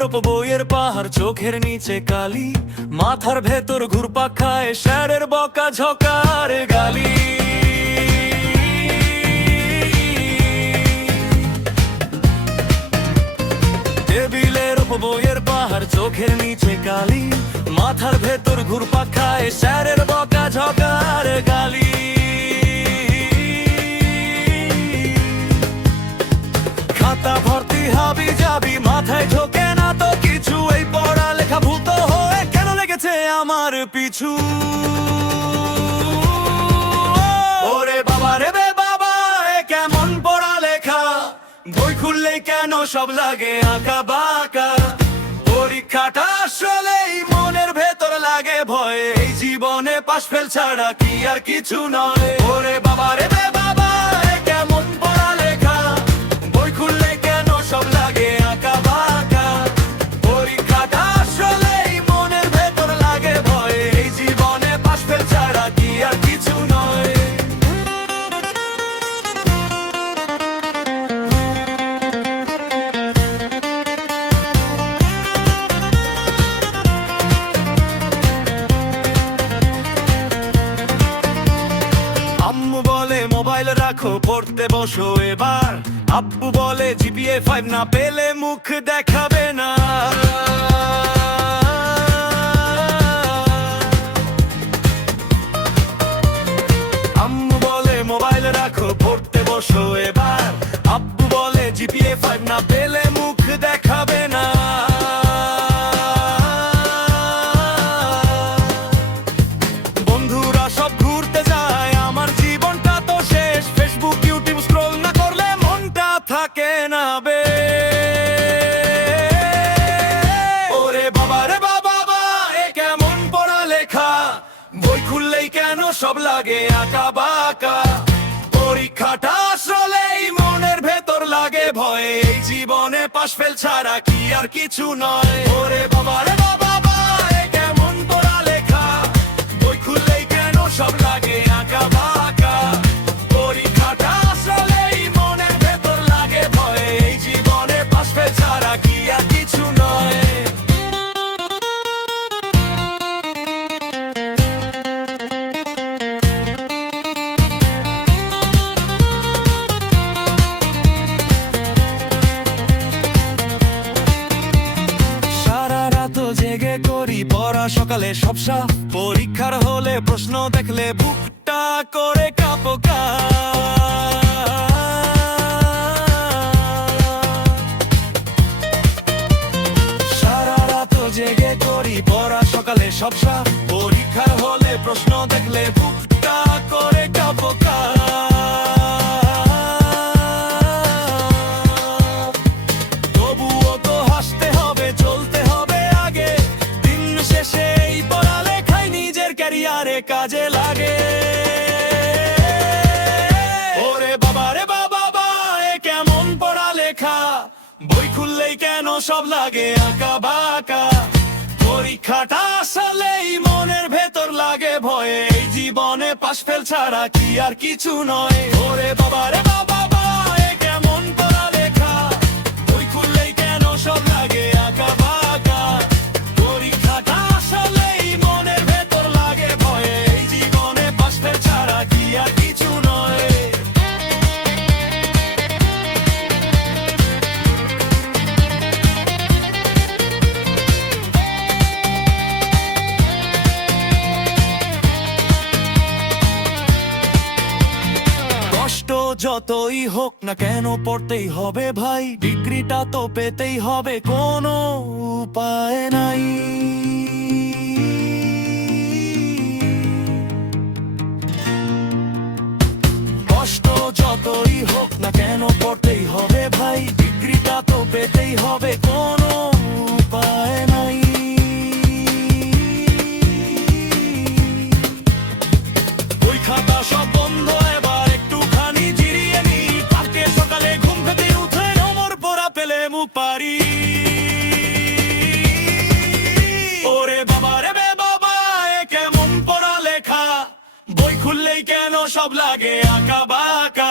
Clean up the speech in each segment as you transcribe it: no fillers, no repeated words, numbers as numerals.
টেবিলের ওপর বইয়ের পাহাড়, চোখের নিচে কালি, মাথার ভেতর ঘুরপাক খায় স্যারের বকা ঝকার গালি। টেবিলের ওপর বইয়ের পাহাড়, চোখের নিচে কালি, মাথার ভেতর ঘুরপাক খায় স্যারের বকা ঝকার গালি। খাতা ভর্তি হাবি যাবি, মাথায় ঢোকে না তো কিছু, এই পড়ালেখা ভূত হয়ে কেন লেগেছে আমার পিছু। ওরে বাবা রে বে বাবা, এ কেমন পড়ালেখা, বই খুললেই কেন সব লাগে আঁকা বাঁকা। পরীক্ষাটা আসলেই মনের ভেতর লাগে ভয়, এই জীবনে পাশ ফেল ছাড়া কি আর কিছু নয়। ওরে বাবা রে বে বাবা, এ কেমন পড়ালেখা, বই খুললে কেন সব লাগে আঁকা বাঁকা। পরীক্ষাটা আসলেই মনের ভেতর লাগে ভয়, এই জীবনে পাশ ফেল ছাড়া কি আর কিছু নয়। আম্মু বলে মোবাইল রাখো, পড়তে বসো এবার। আব্বু বলে জিপিএ 5 না পেলে মুখ দেখাবে না। আম্মু বলে মোবাইল রাখো, পড়তে বসো এবার। আব্বু বলে জিপিএ 5 না পেলে মুখ দেখাবে না। বন্ধুরা সব ঘুরতে যায়, আমার জীবনটা তো শেষ। ফেসবুক ইউটিউব স্ক্রল না করলে মনটা থাকে না বে। ওরে বাবা রে বাবা, এ কেমন পড়ালেখা, বই খুললেই কেন সব লাগে আঁকা বাঁকা। পরীক্ষাটা আসলেই মনের ভেতর লাগে ভয়, এই জীবনে পাশ ফেল ছাড়া কি আর কিছু নয়। ওরে বাবা রে বাবা, এ কেমন পড়ালেখা, বই খুললেই কেন সব লাগে আঁকা বাঁকা। পরীক্ষাটা আসলেই মনের ভেতর লাগে ভয়, এই জীবনে পাশ ফেল ছাড়া কি আর কিছু নয়। সারা রাত জেগে করি পড়া, সকালে সব সাফ। পরীক্ষার হলে প্রশ্ন দেখলে বুকটা করে কাঁপকা। সারা রাত জেগে করি পড়া, সকালে সব সাফ। পরীক্ষার হলে প্রশ্ন দেখলে বুকটা করে কাঁপকা। তবুও তো হাসতে হবে, চলতে হবে আগে। দিন শেষে এই পড়ালেখাই নিজের ক্যারিয়ারে কাজে লাগে। ওরে বাবা রে বাবা, এ কেমন পড়ালেখা, বই খুললেই কেন সব লাগে আঁকা বাঁকা। পরীক্ষাটা আসলেই মনের ভেতর লাগে ভয়, এই জীবনে পাশ ফেল ছাড়া কি আর কিছু নয়। ওরে বাবা রে বাবা, এ কেমন পড়ালেখা, বই খুললেই কেন সব লাগে আঁকা বাঁকা। পরীক্ষাটা আসলেই মনের ভেতর লাগে ভয়, এই জীবনে পাশ ফেল ছাড়া কি আর কিছু নয়। কষ্ট যতই হোক না কেন পড়তেই হবে ভাই, ডিগ্রিটা তো পেতেই হবে, কোনো উপায় নাই। কষ্ট যতই হোক না কেন পড়তেই হবে ভাই, ডিগ্রিটা তো পেতেই হবে, কোনো উপায় নাই। ওই খাতা সব বন্ধ, এবার একটুখানি জিরিয়ে নি। কালকে সকালে ঘুম থেকে উঠে অমর পড়া পেলে মুখ পারি। ওরে বাবা রে বে বাবা, এ কেমন পড়ালেখা, বই খুললেই কেন সব লাগে আঁকা বাঁকা।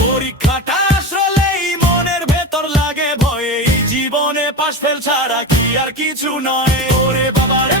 পরীক্ষাটা আসলেই মনের ভেতর লাগে ভয়, এই জীবনে পাশ ফেল ছাড়া কি আর কিছু নয়। ওরে বাবা রে